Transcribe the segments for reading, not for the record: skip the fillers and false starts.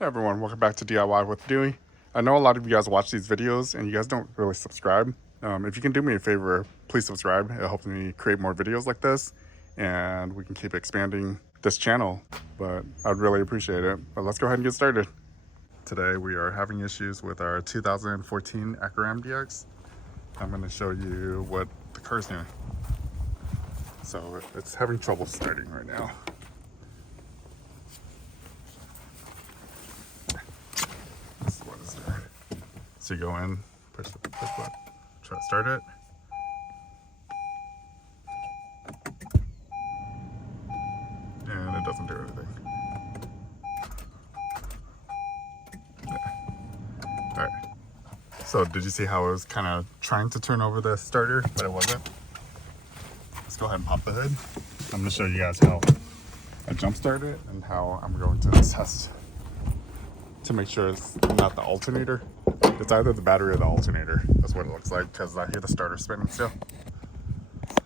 Hey everyone, welcome back to DIY with Dewey. I know a lot of you guys watch these videos and you guys don't really subscribe. If you can do me a favor, please subscribe. It helps me create more videos like this and we can keep expanding this channel, but I'd really appreciate it. But let's go ahead and get started. Today we are having issues with our 2014 Acura MDX. I'm going to show you what the car's doing. So it's having trouble starting right now. So you go in, push button, try to start it. And it doesn't do anything. Yeah. Alright. So did you see how I was kind of trying to turn over the starter, but it wasn't? Let's go ahead and pop the hood. I'm going to show you guys how I jump start it and how I'm going to test to make sure it's not the alternator. It's either the battery or the alternator. That's what it looks like because I hear the starter spinning still.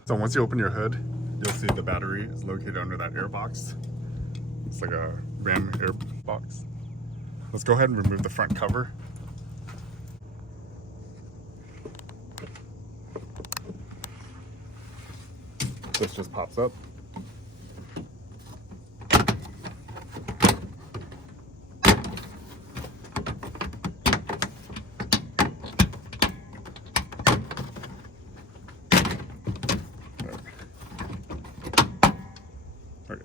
So once you open your hood, you'll see the battery is located under that air box. It's like a Ram air box. Let's go ahead and remove the front cover. This just pops up. Okay.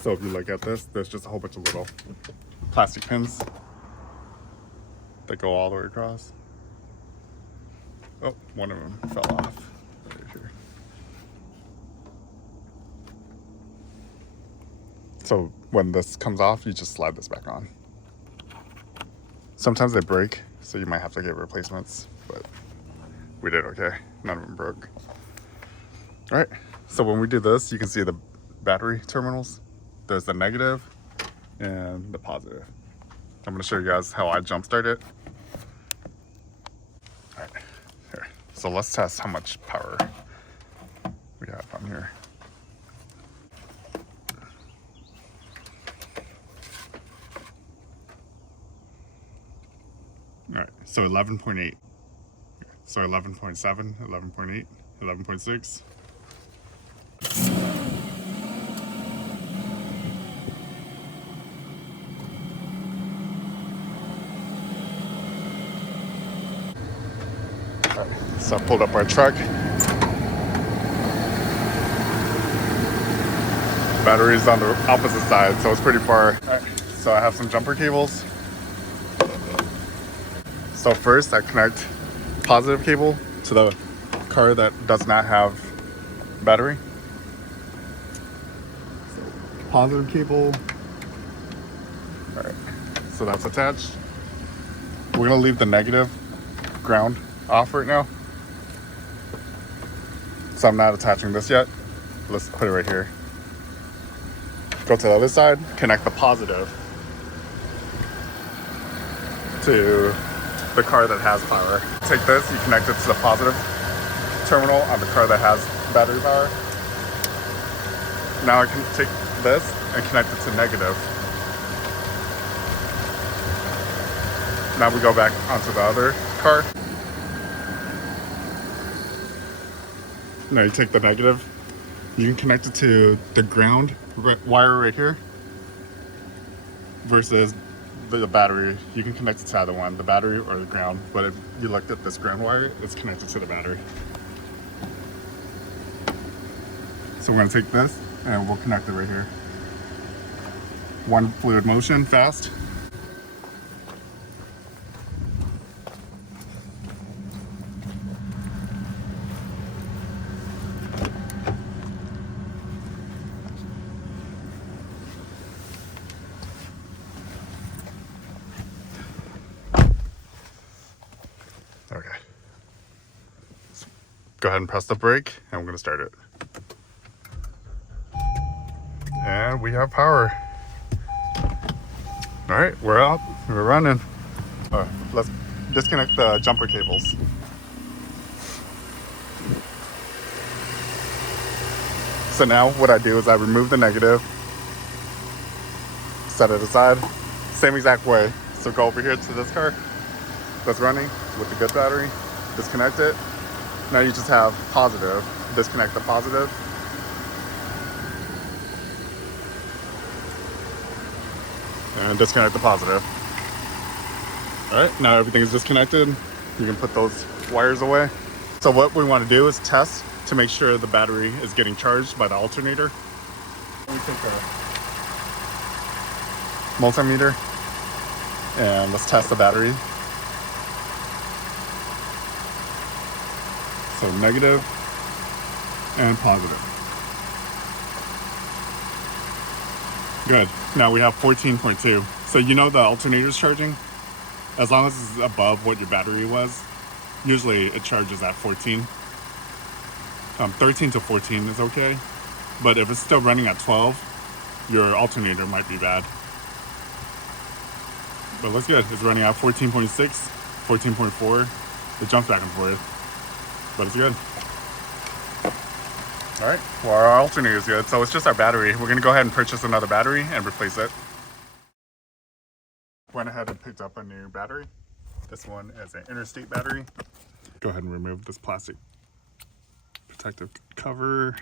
So if you look at this, there's just a whole bunch of little plastic pins that go all the way across. Oh, one of them fell off right here. So when this comes off, you just slide this back on. Sometimes they break, so you might have to get replacements, but we did okay. None of them broke. All right, so when we do this, you can see the battery terminals. There's the negative and the positive. I'm gonna show you guys how I jump start it. All right, here. So let's test how much power we have on here. All right, so 11.8. So 11.7, 11.8, 11.6. All right, so I pulled up our truck. Battery's on the opposite side, so it's pretty far. All right, so I have some jumper cables. So first I connect positive cable to the car that does not have battery. So positive cable. All right, so that's attached. We're gonna leave the negative ground off right now. So I'm not attaching this yet. Let's put it right here. Go to the other side, connect the positive to the car that has power. Take this, you connect it to the positive terminal on the car that has battery power. Now I can take this and connect it to negative. Now we go back onto the other car. Now you take the negative, you can connect it to the ground wire right here versus the battery. You can connect it to either one, the battery or the ground, but if you looked at this ground wire, it's connected to the battery. So we're gonna take this and we'll connect it right here. One fluid motion, fast. Okay. So go ahead and press the brake and we're gonna start it. And we have power. All right, we're up, we're running. All right, let's disconnect the jumper cables. So now what I do is I remove the negative, set it aside, Same exact way. So go over here to this car that's running with the good battery, disconnect it. Now you just have positive, disconnect the positive. And disconnect the positive. All right, now everything is disconnected. You can put those wires away. So what we want to do is test to make sure the battery is getting charged by the alternator. We take a multimeter and let's test the battery. So negative and positive. Good. Now we have 14.2. So you know the alternator is charging? As long as it's above what your battery was, usually it charges at 14. 13 to 14 is okay. But if it's still running at 12, your alternator might be bad. But looks good. It's running at 14.6, 14.4. It jumps back and forth. But it's good. All right, well, our alternator is good, so it's just our battery. We're gonna go ahead and purchase another battery and replace it. Went ahead and picked up a new battery. This one is an interstate battery. Go ahead and remove this plastic protective cover.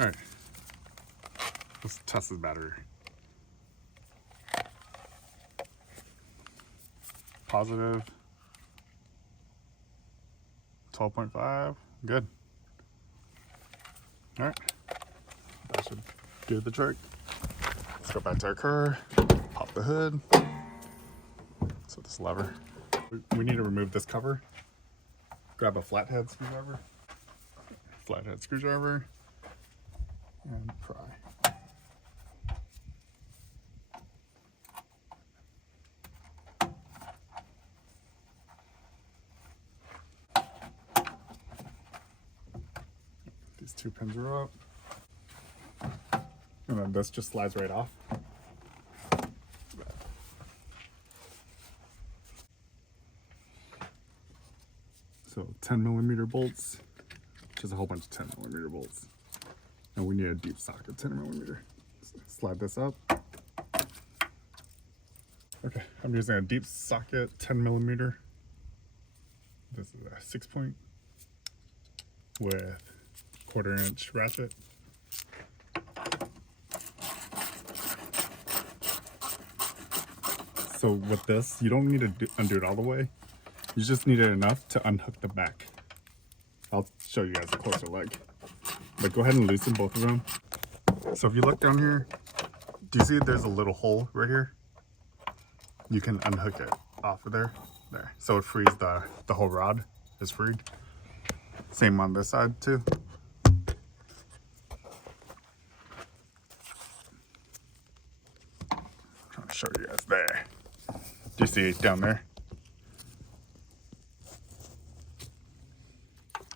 All right, let's test this battery. Positive. 12.5, good. All right, that should do the trick. Let's go back to our car, pop the hood. So this lever, we need to remove this cover. Grab a flathead screwdriver, and pry. These two pins are up. And then this just slides right off. So 10mm bolts, just a whole bunch of 10mm bolts. And we need a deep socket 10mm. Slide this up. Okay, I'm using a deep socket 10mm. This is a 6-point with 1/4-inch ratchet. So with this, you don't need to undo it all the way. You just need it enough to unhook the back. I'll show you guys a closer look. But go ahead and loosen both of them. So if you look down here, do you see there's a little hole right here? You can unhook it off of there. There. So it frees the whole rod is freed. Same on this side too. Trying to show you guys there. Do you see it down there?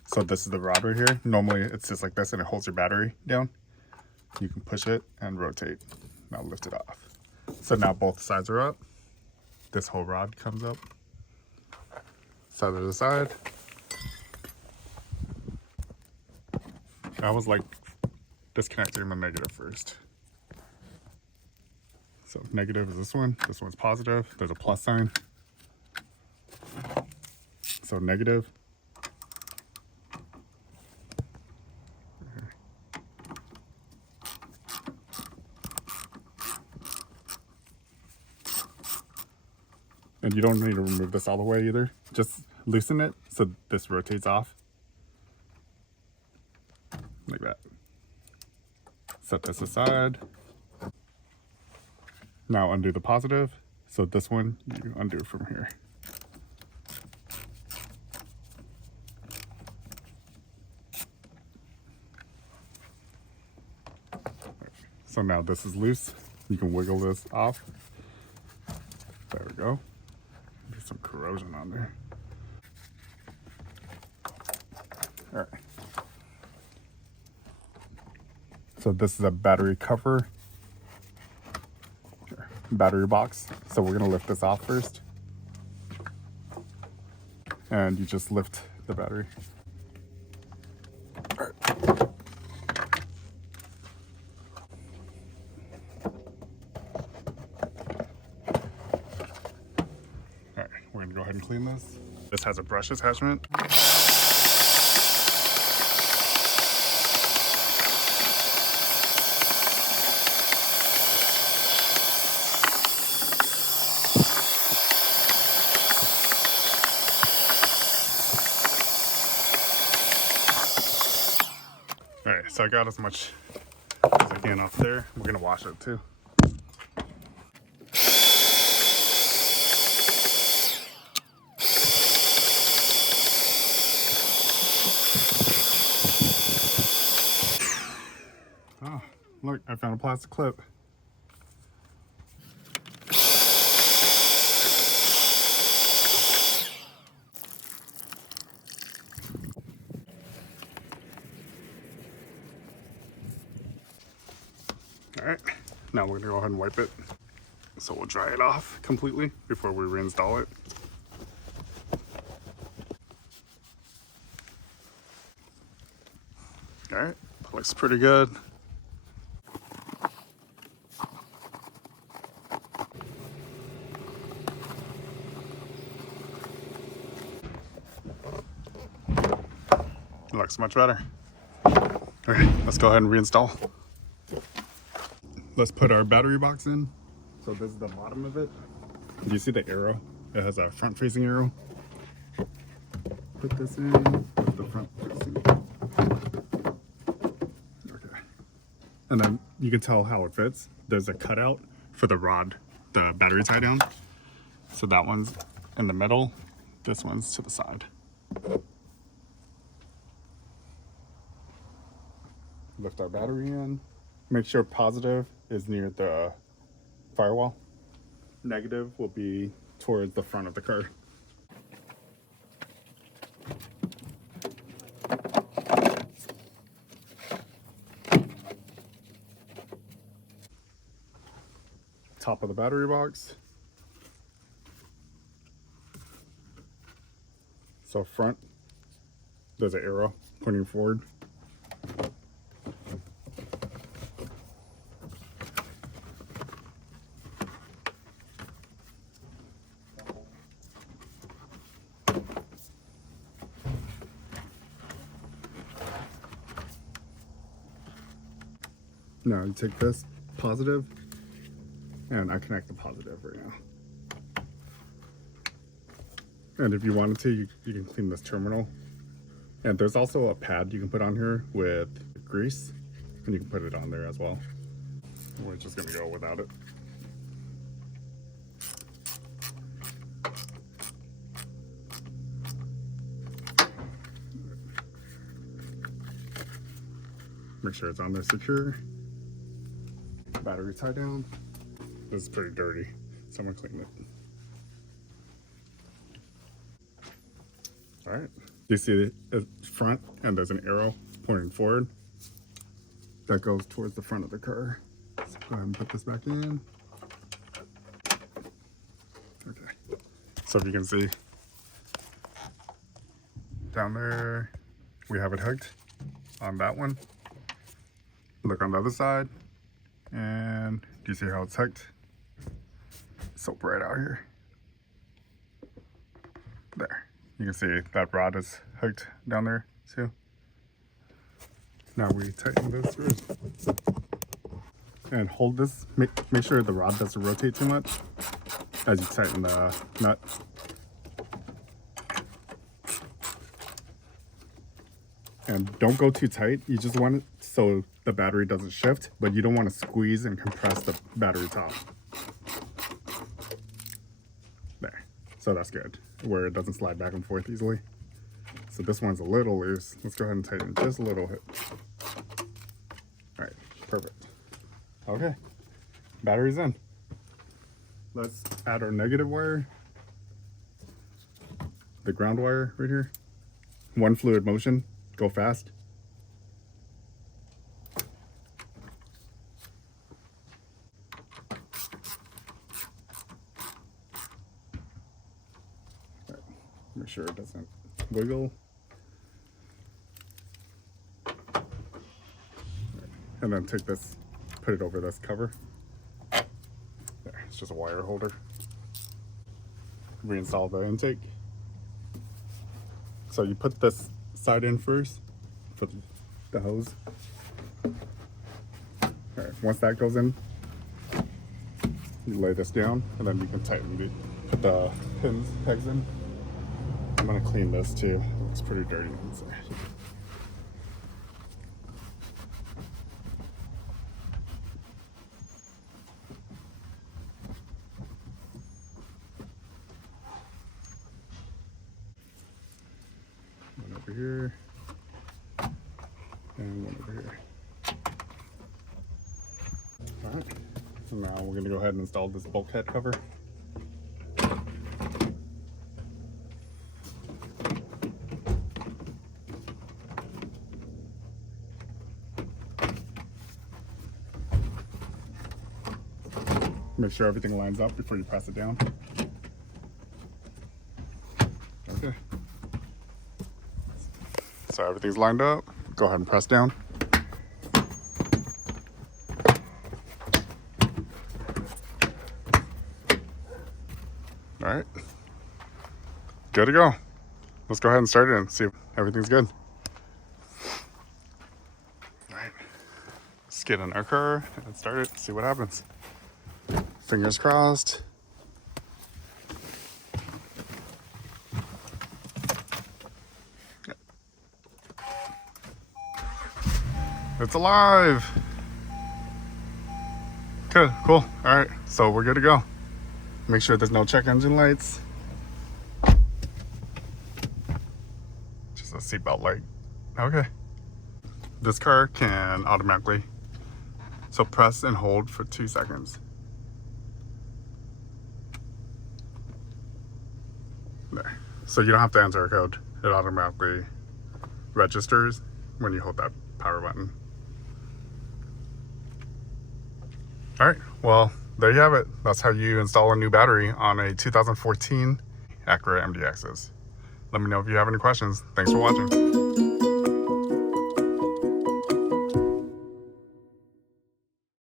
So this is the rod right here. Normally it's just like this and it holds your battery down. You can push it and rotate. Now lift it off. So now both sides are up. This whole rod comes up. Side to the side. I was like disconnecting the negative first. So negative is this one's positive. There's a plus sign. So negative. And you don't need to remove this all the way either. Just loosen it so this rotates off. Like that. Set this aside. Now undo the positive. So this one, you undo from here. So now this is loose. You can wiggle this off. There we go. There's some corrosion on there. All right. So this is a battery cover. Battery box. So we're gonna lift this off first. And you just lift the battery. All right. clean this. This has a brush attachment. All right, so I got as much as I can off there. We're gonna wash it too. Oh, look, I found a plastic clip. All right, now we're gonna go ahead and wipe it. So we'll dry it off completely before we reinstall it. All right, looks pretty good. Looks much better. Okay, let's go ahead and reinstall. Let's put our battery box in. So this is the bottom of it. Do you see the arrow? It has a front facing arrow. Put this in, put the front facing. Okay. And then you can tell how it fits. There's a cutout for the rod, the battery tie down. So that one's in the middle, this one's to the side. Lift our battery in. Make sure positive is near the firewall. Negative will be towards the front of the car. Top of the battery box. So front, there's an arrow pointing forward. Now you take this positive, and I connect the positive right now. And if you wanted to, you can clean this terminal. And there's also a pad you can put on here with grease, and you can put it on there as well. We're just gonna go without it. Make sure it's on there secure. Battery tie down. This is pretty dirty. Someone clean it. All right. You see the front, and there's an arrow pointing forward. That goes towards the front of the car. So go ahead and put this back in. Okay. So if you can see down there, we have it hooked on that one. Look on the other side. And do you see how it's hooked? It's so bright out here. There. You can see that rod is hooked down there too. Now we tighten those screws. And hold this. Make sure the rod doesn't rotate too much as you tighten the nut. And don't go too tight. You just want it so the battery doesn't shift, but you don't want to squeeze and compress the battery top. There. So that's good, where it doesn't slide back and forth easily. So this one's a little loose. Let's go ahead and tighten just a little bit. All right, perfect. Okay, battery's in. Let's add our negative wire. The ground wire right here. One fluid motion. Go fast. Right. Make sure it doesn't wiggle. Right. And then take this, put it over this cover. There, it's just a wire holder. Reinstall the intake. So you put this side in first for the hose. All right, once that goes in, you lay this down and then you can put the pegs in. I'm gonna clean this too. It looks pretty dirty inside. One over here and one over here. All right, so now we're gonna go ahead and install this bulkhead cover. Make sure everything lines up before you press it down. Okay. So everything's lined up. Go ahead and press down. All right. Good to go. Let's go ahead and start it and see if everything's good. All right. Let's get in our car and start it, see what happens. Fingers crossed. It's alive. Good, cool. All right, so we're good to go. Make sure there's no check engine lights. Just a seatbelt light. Okay. This car can automatically, so press and hold for 2 seconds. There. So you don't have to enter a code. It automatically registers when you hold that power button. All right, well, there you have it. That's how you install a new battery on a 2014 Acura MDXs. Let me know if you have any questions. Thanks for watching.